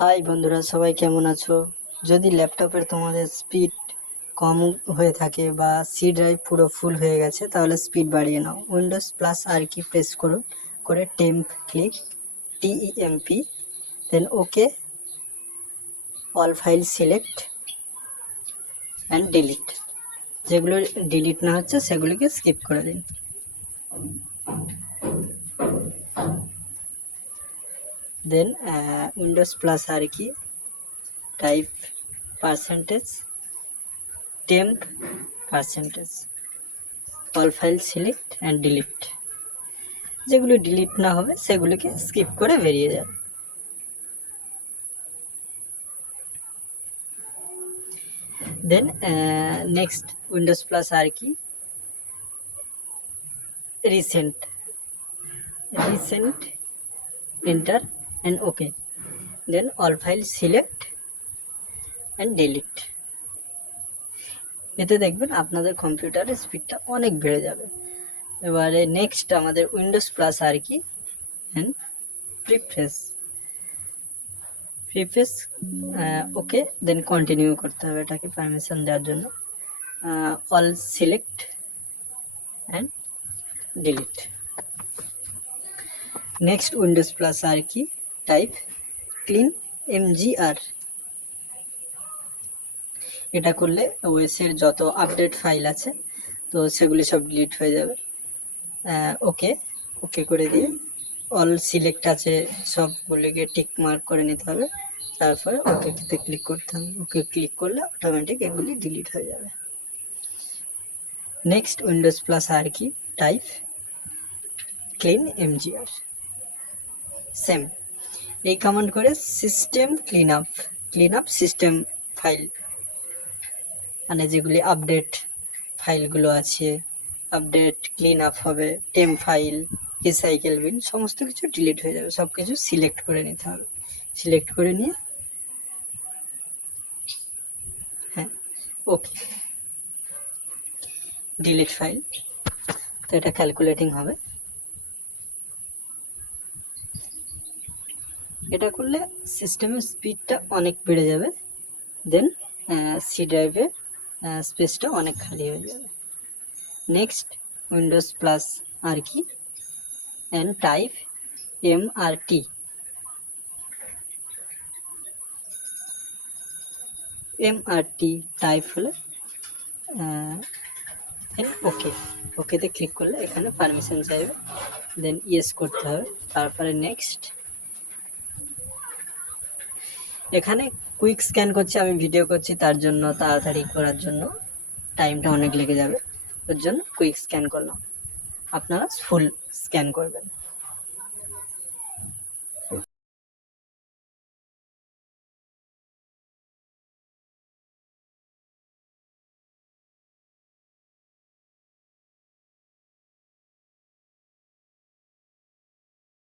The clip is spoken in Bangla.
হাই বন্ধুরা, সবাই কেমন আছো? যদি ল্যাপটপের তোমাদের স্পিড কম হয়ে থাকে বা সি ড্রাইভ পুরো ফুল হয়ে গেছে, তাহলে স্পিড বাড়িয়ে নাও। উইন্ডোজ প্লাস আর কি প্রেস করুন, করে temp click, TEMP, then okay, all file select and delete. যেগুলো ডিলিট না হচ্ছে সেগুলিকে স্কিপ করে দিন। দেন Windows plus R key type percentage temp percentage, all file select and delete। যেগুলো ডিলিট না হবে সেগুলোকে স্কিপ করে বেরিয়ে যাবে। Then next Windows plus R key recent enter and okay, then all file select and delete. এতে দেখবেন আপনাদের কম্পিউটারের স্পিডটা অনেক বেড়ে যাবে। এবারে নেক্সট আমাদের Windows plus R key and press okay, then continue করতে হবে এটাকে পারমিশন দেওয়ার জন্য। All select and delete. Next Windows plus R key type clean MGR। এটা করলে ওএসের যত আপডেট ফাইল আছে তো সেগুলি সব ডিলিট হয়ে যাবে। ওকে করে দিয়ে অল সিলেক্ট আছে সবগুলিকে টিক মার্ক করে নিতে হবে, তারপরে ওকেতে ক্লিক করতে হবে। ওকে ক্লিক করলে অটোমেটিক এগুলি ডিলিট হয়ে যাবে। Next Windows plus R key type clean MGR। Same এই কমান্ড করে system clean up system file, মানে যেগুলি আপডেট ফাইলগুলো আছে আপডেট ক্লিন আপ হবে। টেম ফাইল, রিসাইকেল বিন, সমস্ত কিছু ডিলিট হয়ে যাবে। সব কিছু সিলেক্ট করে নিতে হবে। সিলেক্ট করে নিয়ে হ্যাঁ ওকে, ডিলিট ফাইল। তো এটা ক্যালকুলেটিং হবে। এটা করলে সিস্টেমের স্পিডটা অনেক বেড়ে যাবে। দেন সি ড্রাইভে স্পেসটা অনেক খালি হয়ে যাবে। Next Windows plus R key and type MRT। MRT type হলে দেন ওকেতে ক্লিক করলে এখানে পারমিশন চাইবে, দেন ইয়েস করতে হবে। তারপরে নেক্সট, এখানে কুইক স্ক্যান করছি, আমি ভিডিও করছি, তার জন্য তাড়াতাড়ি করার জন্য টাইমটা অনেক লেগে যাবে, ওর জন্য কুইক স্ক্যান করলাম। আপনারা ফুল স্ক্যান করবেন।